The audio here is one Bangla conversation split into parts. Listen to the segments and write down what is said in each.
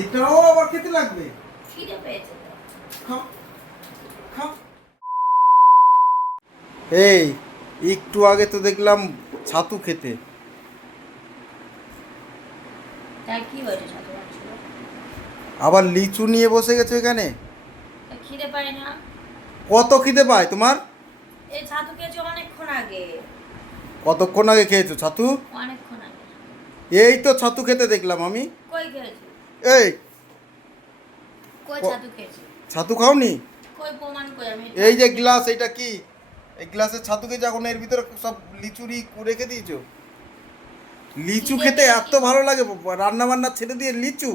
এটাও আবার খেতে লাগবে? খিদে পেয়েছে তো। খাও খাও। এই একটু আগে তো দেখলাম ছাতু খেতে। তাই কি হয়েছে ছাতু খাচ্ছিল? আবার লিচু নিয়ে বসে গেছো এখানে। তা খিদে পাই না? কত খিদে পায় তোমার? এই ছাতু খেয়েছি অনেকক্ষণ আগে। কতক্ষণ আগে খেয়েছো ছাতু? অনেকক্ষণ আগে। এই তো ছাতু খেতে দেখলাম আমি। কই খেয়েছি? এই কই ক- ছাতু খেয়েছি? ছাতু খাওনি? কই প্রমাণ কই আমি? এই যে গ্লাস, এটা কি? এই গ্লাসে ছাতু খেয়েছো, এখন এর ভিতরে সব লিচুরি রেখে দিয়েছো। লিচু খেতে এত ভালো লাগে, রান্না বান্না ছেড়ে দিয়ে লিচু।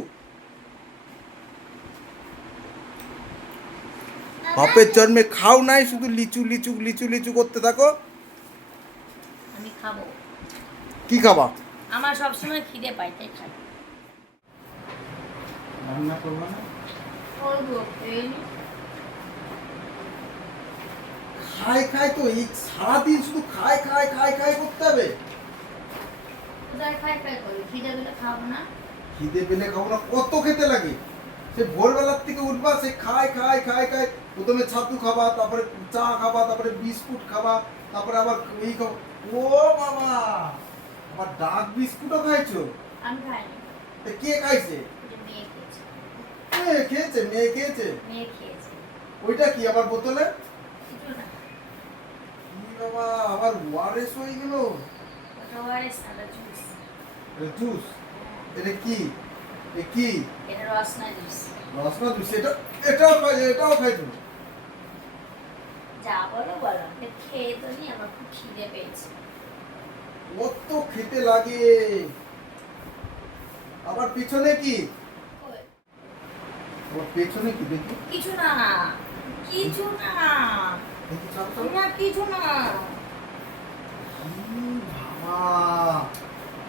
বাপের জন্মে খাও নাই, শুধু লিচু লিচু লিচু লিচু করতে থাকো। আমি খাবো। কি খাবা? আমার সবসময় খিদে পাই তাই খাই। রান্না করবো না? খাই খাই তো এই সারাদিন শুধু খাই খাই খাই খাই করতে হবে। কোথায় খাই খাই করি? খিদে পেলে খাবো না? খিদে পেলে খাবো না? কত খেতে লাগে? সে ভোরবেলার থেকে উঠবা, সে খাই খাই খাই খাই। প্রথমে ছাতু খাবা, তারপরে চা খাবা, তারপরে বিস্কুট খাবা, তারপরে আবার এই খাবো। ও বাবা, আবার ডার্ক বিস্কুটও খাইছো? আমি খাইনি। তা কে খাইছে? ওটা মেয়ে খেয়েছে। মেয়ে খেয়েছে? মেয়ে খেয়েছে? মেয়ে খেয়েছে। ওইটা কি আবার বোতলে? কিছু না। কি বাবা, আবার ওয়ারেস হয়ে গেল। ওটা ওআরএস না, ওটা জুস। জুস? এটা কি? এ কি? এটা রসনা জুস। রসনা জুস? এটাও খাই, এটাও খাই তুমি? যা বলো বলো, খেয়ে তো নি, আমার খুব খিদে পেয়েছে। কত খেতে লাগে। আবার পিছনে কি? কই? আবার পেছনে কি দেখি? কিছু না, কিছু না, দেখি চাপ চাপ। না কিছু না। বাবা,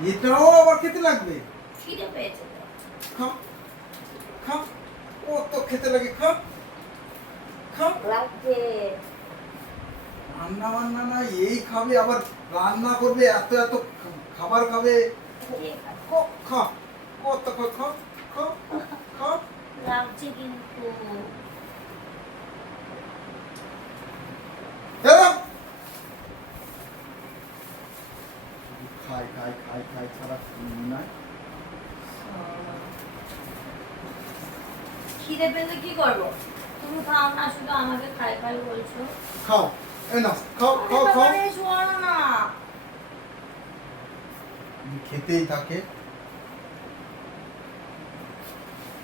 এটাও আবার খেতে লাগবে? খিদে পেয়েছে তো। খাও খাও। কত খেতে লাগে, খাও খাও। লাগছে। রান্না বান্না না, এই খাবে আবার রান্না করবে, এত এত খাবার খাবে। খাও কত খাও, খাও খাও খাও। লাগছে কিন্তু। দাও। খাই খাই খাই খাই ছাড়া নাই। খিদে পেলে কি করবো? তুমি খাও না, শুধু আমাকে খাই খাই বলছো। খাও, এই নাও, খাও খাও খাও। আরে শোনো না। খেতেই থাকে।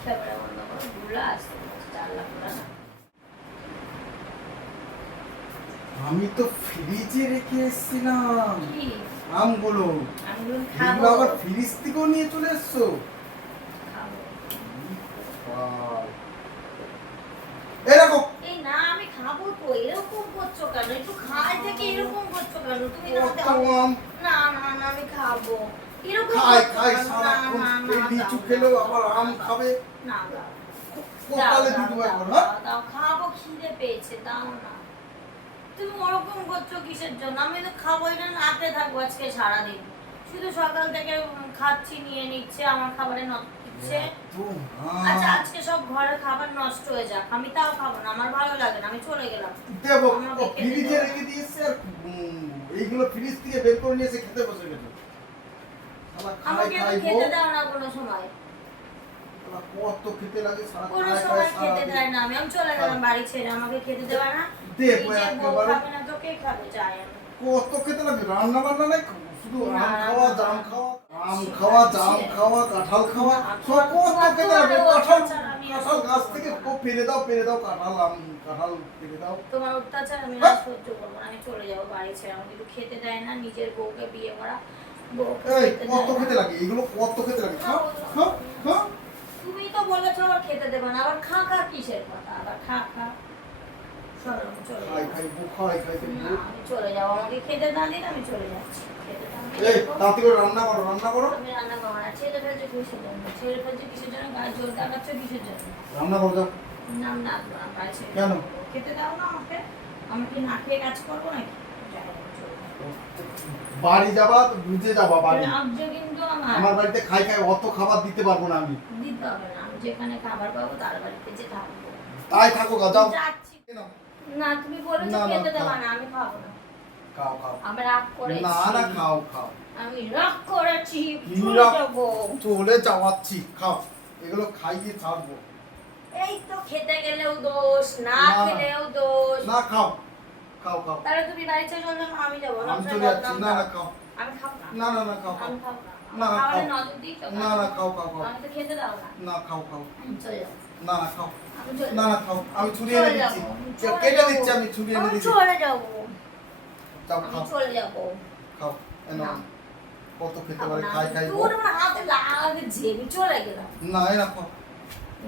ক্যামেরা বন্ধ করো, ভুলা আসতে চাল্লা পুরা না। আমি তো ফ্রিজে রেখে এসেছিলাম কি? আমগুলো। আমি এগুলো খাবো। আবার ফ্রিজ থেকেও নিয়ে চলে এসছো? খাবো। এরকম এই না, আমি খাবো তো। এরকম করছো কেন? একটু খাই থেকে এরকম করছো কেন? তুমি না কত দাও। আম না না না, আমি খাবো। এরকম খাই করছো খাই কেন? না সারাক্ষণ। না না, এই লিচু দাও, খেলেও দাও, আবার দাও, আম দাও। খাবে। না দাও। কোপালে দাও, দুটো দাও, একবার, দাও, হ্যাঁ? দাও, খাবো, খিদে পেয়েছে, দাও না। তুমি ওরকম করছো কিসের জন্য? আমি তো খাবোই না, রাতে থাকবো আজকে সারাদিন। শুধু সকাল থেকে খাচ্ছি, নিয়ে নিচ্ছে আমার খাবারে নষ্ট দিচ্ছে। আচ্ছা, আজকে সব ঘরের খাবার নষ্ট হয়ে যাক, আমি তাও খাবো না, আমার ভালো লাগে না, আমি চলে গেলাম। দেবো, আমাকে খেতে ফ্রিজে দাও। রেখে দিয়েছে আর এইগুলো ফ্রিজ থেকে বের করে নিয়ে এসে খেতে বসে গেছে। শালা খাই আমাকে তো খাই খেতে দাও না কোনো সময়। শালা কত খেতে লাগে, সারা কোনো খাই খাই সময় খেতে সারাদিন। দেয় না, আমি চলে গেলাম বাড়ি ছেড়ে, আমাকে খেতে দেবে না। দে নিজের বউ একেবারে। খাবে না তো কে খাবে? যাই আমি। কত খেতে লাগে, রান্না বান্না নাই, শুধু না, আম খাওয়া, না, জাম না। খাওয়া, আম খাওয়া, জাম খাওয়া, কাঁঠাল খাওয়া, না, সব কত খেতে লাগে। তোমার কাঁঠাল, অত্যাচার আমি আর কাঁঠাল গাছ সহ্য থেকে করবো না। পেরে দাও পেরে দাও, কাঁঠাল আম কাঁঠাল পেরে দাও। তোমার অত্যাচার আমি আর সহ্য করবো না, আমি চলে যাবো বাড়ি ছেড়ে। আমাকে একটু খেতে দেয় না, নিজের বউকে বিয়ে করা বউকে এই খেতে কত দেয় খেতে না। লাগে, এগুলো কত খেতে লাগে। খাও খাও খাও। তুমি তো বলেছো আবার খেতে দেবে না, আবার খা খা কিসের কথা? আবার খা খা। চলো, আমি চলে খাই যাবো। খাই খাই খাই খাই। না, আমি চলে যাবো, আমাকে খেতে না দিলে আমি চলে যাচ্ছি। খেতে দাও, আমি এই যাবো। তাড়াতাড়ি করে রান্না করো, রান্না করো। আমি রান্না করবো না। ছেলে ফেলছে কিসের জন্য? ছেলে ফেলছে কিসের জন্য? গায়ে জোর দেখাচ্ছ কিসের জন্য? রান্না করো যাও। না না, বাড়ি ছেড়ে কেন? যাবো। খেতে দাও না আমাকে। আমি কি না খেয়ে কাজ করবো নাকি? যাই, আমি চলে যাবো। বাড়ি যাবা তো বুঝে যাবা বাড়ি। রাজ্য কিন্তু আমার বাড়িতে খাই খাই অত খাবার দিতে পারবো না আমি। দিতে হবে না, আমি যেখানে খাবার পাবো তার বাড়িতে যে থাকবো। তাই থাকো গা, যাও। যাচ্ছি। কেন? না তুমি বলেছো না, না, খেতে দেবা খাও। না, আমি খাবো না। খাও খাও। আমি রাগ করেছি। না না খাও খাও। আমি রাগ করেছি, কি চলে রাগ? যাবো। চলে যাওয়াচ্ছি, খাও। এগুলো খাইয়ে ছাড়বো। এই তো খেতে গেলেও দোষ, না না। খেলেও দোষ। না খাও, খাও খাও। তাহলে তুমি বাড়ি ছেড়ে চলে যাও, আমি যাবো না। আমি চলে যাচ্ছি, না না খাও। আমি খাবো না। না না না খাও খাও। আমি খাবো না। না, আমার না, খাবারে খাও। নজর দিই তো। না না খাও খাও খাও। আমি তো খেতে দাও না। না খাও খাও। আমি চলে যাবো। না না খাও। আমি চলে না যাবো। না খাও। আমি ছুরি চলে এনে দিচ্ছি। যাবো, চলে কেটে যাবো। দিচ্ছি, আমি ছুরি এনে আমি দিচ্ছি। চলে যাবো। যাও আমি খাও চলে যাবো। খাও। এনো না। কত খেতে খাবো পারে, না। খাই খাই। তোর আমার হাতে লাগছে, আমি চলে গেলাম। না এনা খাও।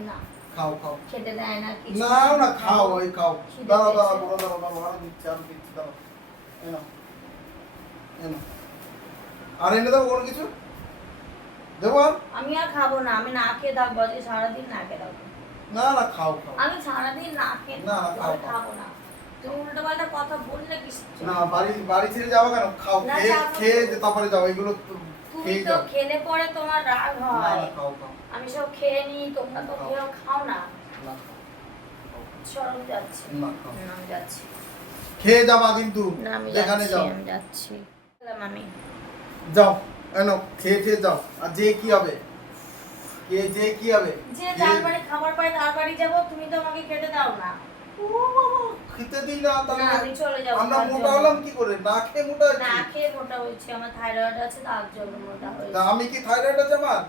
না, খাও খাও। খেতে দেয় না কিছু। না না খাও, ওই খাও। খিদে দাঁড়াও দাঁড়াও, পেয়েছে। বড় দাঁড়াও দাঁড়াও, আমি দিচ্ছি দাঁড়াও। এনো এনো। আর এনে দাও কোনো কিছু দেবো আর? আমি আর খাবো না, আমি না খেয়ে থাকবো আজকে সারাদিন, না খেয়ে থাকবো। না না খাও খাও। আমি সারাদিন না খেয়ে না, থাকবো, খাও, আমি খাও। খাবো না। তুমি উল্টো পাল্টা কথা বললে কি? না বাড়ি বাড়ি ছেড়ে যাবো কেন? খাও, না, খেয়ে যাবো। খেয়ে তারপরে যাও, এগুলো তুমি খেয়ে তো যাও। খেলে পরে তোমার রাগ না হয়। না খাও খাও। আমি সব খেয়ে নিই, তোমরা তো খাও। কেউ খাও না। না চলো যাচ্ছি। না খাও। না, আমি যাচ্ছি। খেয়ে যাবা কিন্তু, না, আমি যেখানে যাচ্ছি, যাও। আমি যাচ্ছি। গেলাম আমি। যাও এনো, খেয়ে খেয়ে যাও। আর যে কি হবে, কে যে কি হবে? যে যার বাড়ি খাবার পাই তার বাড়ি যাবো, তুমি তো আমাকে খেতে দাও না। ও বাবা, খেতে দিই না না, তাহলে আমি চলে যাবো। আমরা তার মোটা জন্য। হলাম কি করে? না খেয়ে মোটা না হচ্ছি। খেয়ে মোটা হয়েছে, আমার থাইরয়েড আছে, তার জন্য মোটা তা হয়েছে। আমি কি থাইরয়েড আছে আমার?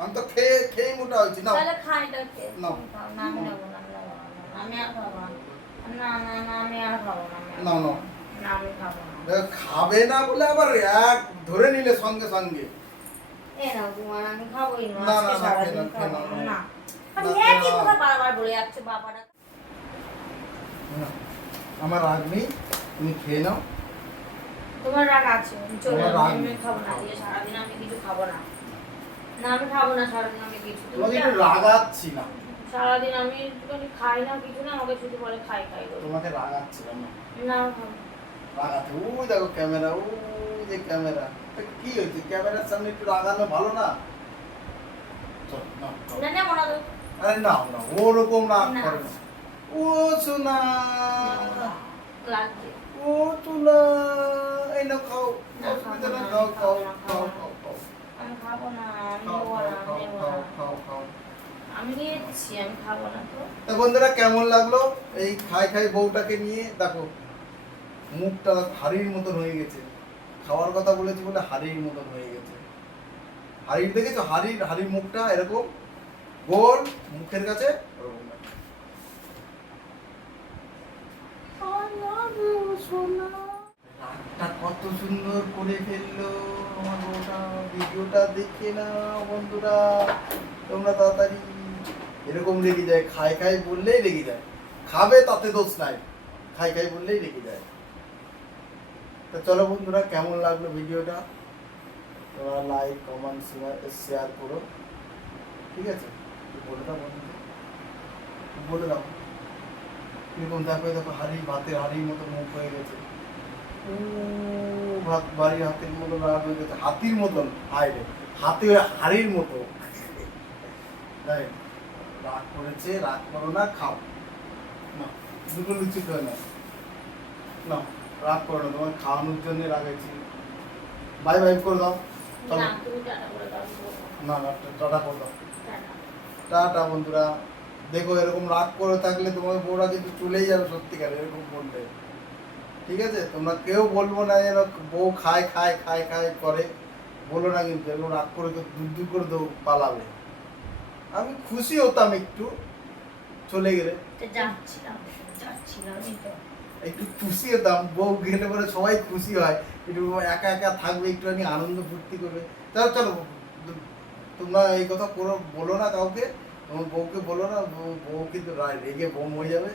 আমি তো খেয়ে খেয়ে মোটা হয়েছি না। তাহলে খাইটা খেয়ে নাও। তুমি খাও। না, আমি নেবো না, আমি নেবো না, আমি আর খাবো না। না না না, আমি আর খাবো না, আমি আর নাও, নাও। খাবো না। না, আমি খাবো না। খাবে না বলে আবার এক ধরে নিলে সঙ্গে সঙ্গে। এই নাও তোমার, আমি খাবোই না, না, আজকে না, না, সারাদিন খেয়ে নাও, খাবো খেয়ে নাও। না। আমি না, একই না। কথা বারবার বলে যাচ্ছে বাবারা। না, আমার রাগ নেই, তুমি খেয়ে নাও। তোমার রাগ আছে, আমি চলে আমার যাবো। রাগ আমি নেই। খাবো না, আজকে সারাদিন আমি কিছু খাবো না। না, আমি খাবো না সারাদিন, আমি কিছু। তুমি তোমাকে কি একটু রাগাচ্ছি না। সারাদিন আমি একটুখানি খাই না কিছু না, আমাকে শুধু বলে খাই খাই করে। তোমাকে রাগাচ্ছিলাম না। না, আমি খাবো না। রাগাতে ওই দেখো ক্যামেরা, ওই যে ক্যামেরা। তা কি হয়েছে, ক্যামেরার সামনে একটু রাগানো ভালো না? চল, নাও, নাও। না, নেবো না তো। আরে নাও না, ওরকম রাগ না। করে না। ও সোনা, লাগছে। ও সোনা, এই নাও খাও। না, অসুবিধা না, খাবো খাও না, খাও খাবো খাও না, খাও খাও। আমি খাবো না, আমি খাও, নেবো না, খাও, আমি নেবো খাও, না। খাও, খাও। আমি নিয়ে দিচ্ছি, আমি খাবো না তো। তা বন্ধুরা কেমন লাগলো এই খাই খাই বউটাকে নিয়ে? দেখো মুখটা হাড়ির মতন হয়ে গেছে। খাওয়ার কথা বলেছি বলে হাড়ির মতন হয়ে গেছে। হাড়ির দেখেছো? হাড়ির মুখটা এরকম গোল, মুখের কাছে ওরকম না। রাগটা কত সুন্দর করে ফেললো আমার বউটা। ভিডিওটা দেখে না বন্ধুরা তোমরা তাড়াতাড়ি। এরকম রেগে যায়, খাই খাই বললেই রেগে যায়। খাবে তাতে দোষ নাই, খাই খাই বললেই রেগে যায়। তা চলো বন্ধুরা, কেমন লাগলো ভিডিওটা তোমরা লাইক কমেন্ট শেয়ার করো, ঠিক আছে? বলে দাও বন্ধুরা, বলে দাও। এরকম দেখো দেখো ভাতের হাড়ির মতো মুখ হয়ে গেছে। ও ভাত বাড়ির হাতের মতো রাগ হয়ে গেছে, হাতির মতন। হায় রে, হাতে হাড়ির মতো। তাই রাগ করেছে, রাগ করো না, খাও না, দুটো লুচি খেয়ে নাও। না রাগ করো না, তোমার খাওয়ানোর জন্য রাগেছি। বাই বাই করে দাও। চলো। না, তুমি টাটা করে দাও, আমি বলবো না। না টাটা করে দাও। টাটা। টাটা বন্ধুরা। দেখো এরকম রাগ করে থাকলে তোমার বউরা কিন্তু চলেই যাবে সত্যিকার, এরকম বললে। ঠিক আছে? তোমরা কেউ বলবো না যেন বউ খায় খায় খায় খায় করে, বলো না কিন্তু। এরকম রাগ করে তো দূর দূর করে পালাবে। আমি খুশি হতাম একটু চলে গেলে, তো যাচ্ছিলাম এই তো। একটু খুশি হতাম। বউ গেলে পরে সবাই খুশি হয়, একটু একা একা থাকবে, একটুখানি আনন্দ ফুর্তি করবে। চলো চলো, তোমরা এই কথা বলো না কাউকে, তোমার বউকে বলো না, বউ কিন্তু রেগে বোম হয়ে যাবে।